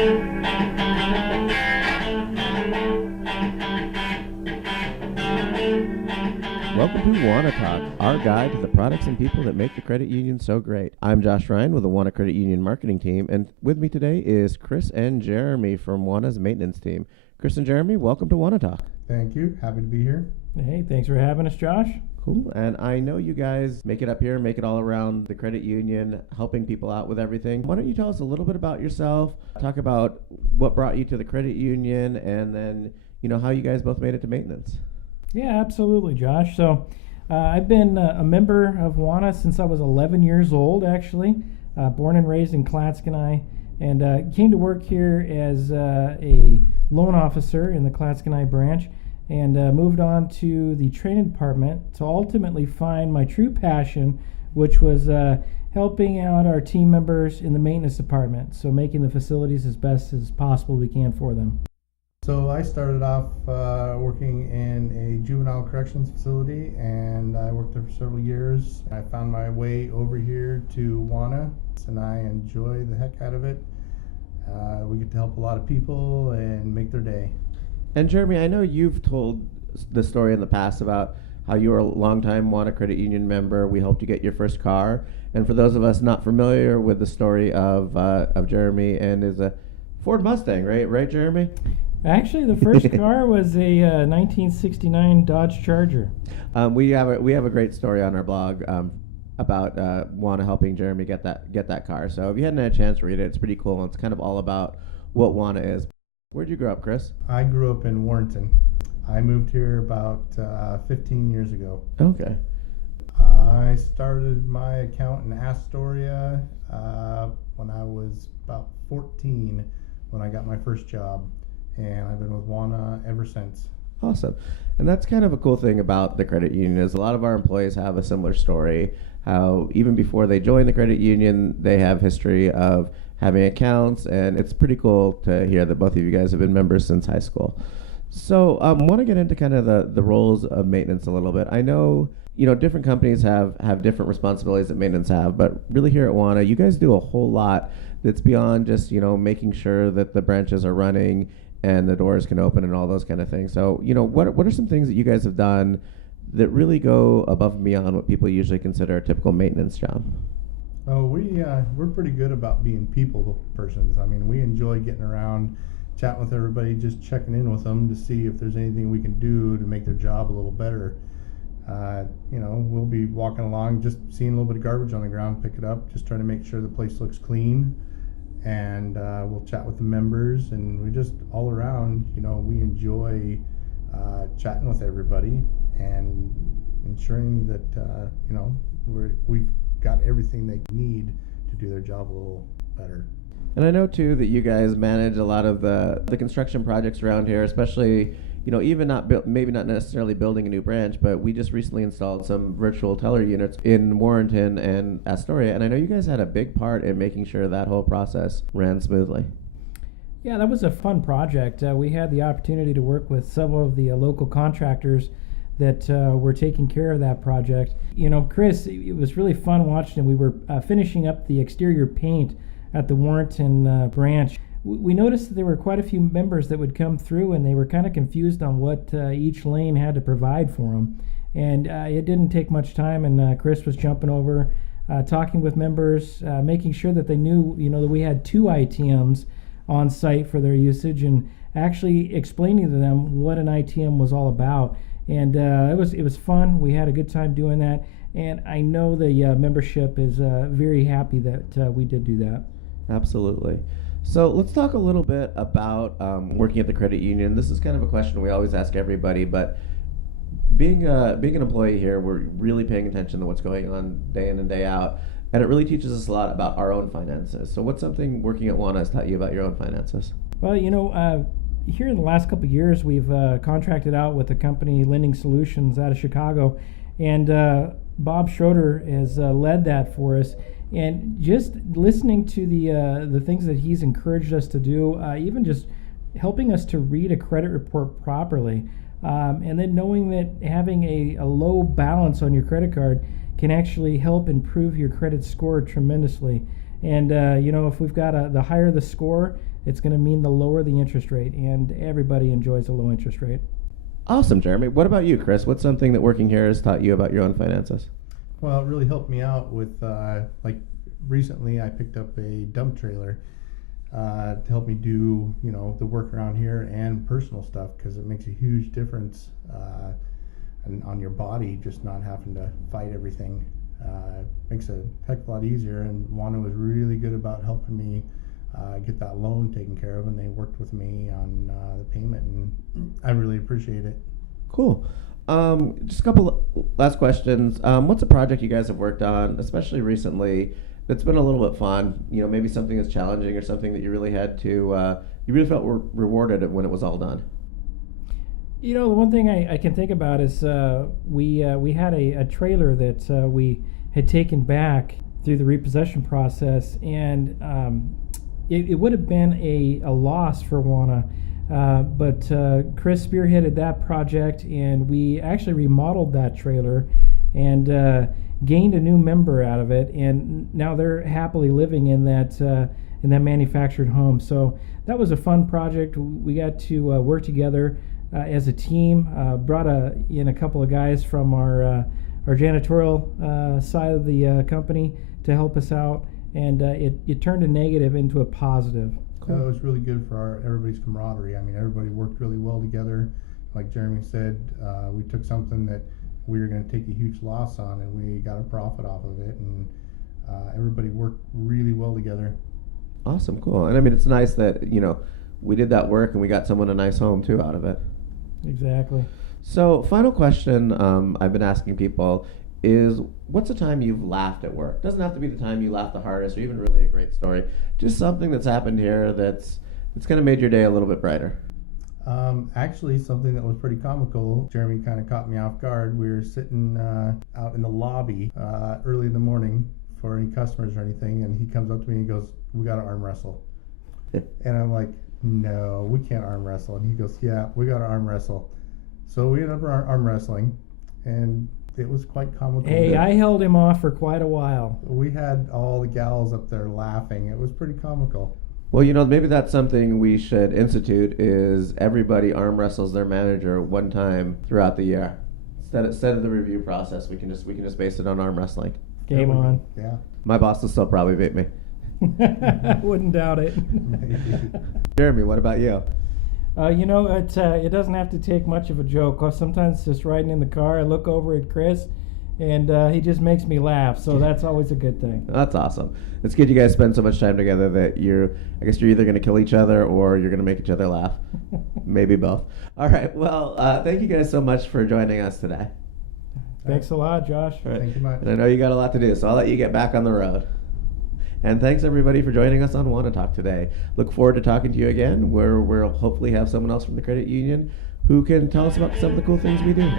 Welcome to WaunaTalk, our guide to the products and people that make the credit union so great. I'm Josh Ryan with the Wauna Credit Union marketing team, and with me today is Chris and Jeremy from Wauna's maintenance team. Chris and Jeremy, welcome to WaunaTalk. Thank you. Happy to be here. Hey, thanks for having us, Josh. Cool. And I know you guys make it up here, make it all around the credit union, helping people out with everything. Why don't you tell us a little bit about yourself, talk about what brought you to the credit union, and then, how you guys both made it to maintenance. Yeah, absolutely, Josh. So I've been a member of Wauna since I was 11 years old, actually, born and raised in Clatskanie, and came to work here as a loan officer in the Clatskanie branch, and moved on to the training department to ultimately find my true passion, which was helping out our team members in the maintenance department, so making the facilities as best as possible we can for them. So I started off working in a juvenile corrections facility, and I worked there for several years. I found my way over here to Wauna, and I enjoy the heck out of it. We get to help a lot of people and make their day. And Jeremy, I know you've told the story in the past about how you were a longtime Wauna Credit Union member. We helped you get your first car. And for those of us not familiar with the story of Jeremy, and is a Ford Mustang, right, Jeremy? Actually, the first car was a 1969 Dodge Charger. We have a great story on our blog about Wauna helping Jeremy get that car. So if you hadn't had a chance to read it, it's pretty cool. It's kind of all about what Wauna is. Where'd you grow up, Chris? I grew up in Warrenton. I moved here about 15 years ago. Okay. I started my account in Astoria when I was about 14 when I got my first job. And I've been with Wauna ever since. Awesome. And that's kind of a cool thing about the credit union is a lot of our employees have a similar story, how even before they join the credit union, they have history of having accounts, and it's pretty cool to hear that both of you guys have been members since high school. So I want to get into kind of the roles of maintenance a little bit. I know, different companies have different responsibilities that maintenance have, but really here at Wauna, you guys do a whole lot that's beyond just, making sure that the branches are running and the doors can open and all those kind of things. So, what are some things that you guys have done that really go above and beyond what people usually consider a typical maintenance job? Oh, we're pretty good about being people persons. I mean, we enjoy getting around, chatting with everybody, just checking in with them to see if there's anything we can do to make their job a little better. We'll be walking along, just seeing a little bit of garbage on the ground, pick it up, just trying to make sure the place looks clean. And we'll chat with the members, and we just all around, we enjoy chatting with everybody and ensuring that we've got everything they need to do their job a little better. And I know too that you guys manage a lot of the construction projects around here, especially even maybe not necessarily building a new branch, but we just recently installed some virtual teller units in Warrenton and Astoria, and I know you guys had a big part in making sure that whole process ran smoothly. Yeah, that was a fun project. We had the opportunity to work with several of the local contractors that were taking care of that project. Chris, it was really fun watching it. We were finishing up the exterior paint at the Warrenton branch. We noticed that there were quite a few members that would come through, and they were kind of confused on what each lane had to provide for them. And it didn't take much time, and Chris was jumping over, talking with members, making sure that they knew, that we had 2 ITMs on site for their usage, and actually explaining to them what an ITM was all about. And it was fun. We had a good time doing that, and I know the membership is very happy that we did do that. Absolutely. So let's talk a little bit about working at the credit union. This is kind of a question we always ask everybody, but being an employee here, we're really paying attention to what's going on day in and day out, and it really teaches us a lot about our own finances. So what's something working at Wauna has taught you about your own finances? Well, here in the last couple of years, we've contracted out with a company, Lending Solutions, out of Chicago, and Bob Schroeder has led that for us. And just listening to the things that he's encouraged us to do, even just helping us to read a credit report properly, and then knowing that having a low balance on your credit card can actually help improve your credit score tremendously. And if we've got the higher the score, it's going to mean the lower the interest rate, and everybody enjoys a low interest rate. Awesome, Jeremy. What about you, Chris? What's something that working here has taught you about your own finances? Well, it really helped me out with, recently I picked up a dump trailer to help me do, the work around here and personal stuff, because it makes a huge difference on your body, just not having to fight everything. Makes a heck of a lot easier, and Wauna was really good about helping me get that loan taken care of, and they worked with me on the payment, and I really appreciate it. Cool. Just a couple last questions. What's a project you guys have worked on, especially recently, that's been a little bit fun? Maybe something that's challenging or something that you really had to, you really felt rewarded when it was all done. The one thing I can think about is we had a trailer that we had taken back through the repossession process, and it would have been a loss for Wauna, but Chris spearheaded that project, and we actually remodeled that trailer and gained a new member out of it, and now they're happily living in that manufactured home. So that was a fun project. We got to work together as a team. Brought in a couple of guys from our janitorial side of the company to help us out, and it turned a negative into a positive. Cool. It was really good for everybody's camaraderie. I mean, everybody worked really well together. Like Jeremy said, we took something that we were going to take a huge loss on, and we got a profit off of it, and everybody worked really well together. Awesome, cool. And I mean, it's nice that, we did that work and we got someone a nice home too out of it. Exactly. So, final question I've been asking people is, what's a time you've laughed at work? Doesn't have to be the time you laughed the hardest or even really a great story. Just something that's happened here that's kind of made your day a little bit brighter. Actually, something that was pretty comical. Jeremy kind of caught me off guard. We were sitting out in the lobby early in the morning for any customers or anything, and he comes up to me and he goes, "We got to arm wrestle." And I'm like, "No, we can't arm wrestle." And he goes, "Yeah, we got to arm wrestle." So we ended up arm wrestling, and it was quite comical. Hey, I held him off for quite a while. We had all the gals up there laughing. It was pretty comical. Well, maybe that's something we should institute, is everybody arm wrestles their manager one time throughout the year. Instead of the review process, we can just base it on arm wrestling. Game on. Yeah. My boss will still probably beat me. Wouldn't doubt it. Jeremy, what about you? It doesn't have to take much of a joke. 'Cause sometimes just riding in the car, I look over at Chris, and he just makes me laugh. So that's always a good thing. That's awesome. It's good you guys spend so much time together that I guess you're either going to kill each other or you're going to make each other laugh. Maybe both. All right. Well, thank you guys so much for joining us today. Thanks a lot, Josh. All right. Thank you much. And I know you got a lot to do, so I'll let you get back on the road. And thanks everybody for joining us on WaunaTalk today. Look forward to talking to you again, where we'll hopefully have someone else from the credit union who can tell us about some of the cool things we do.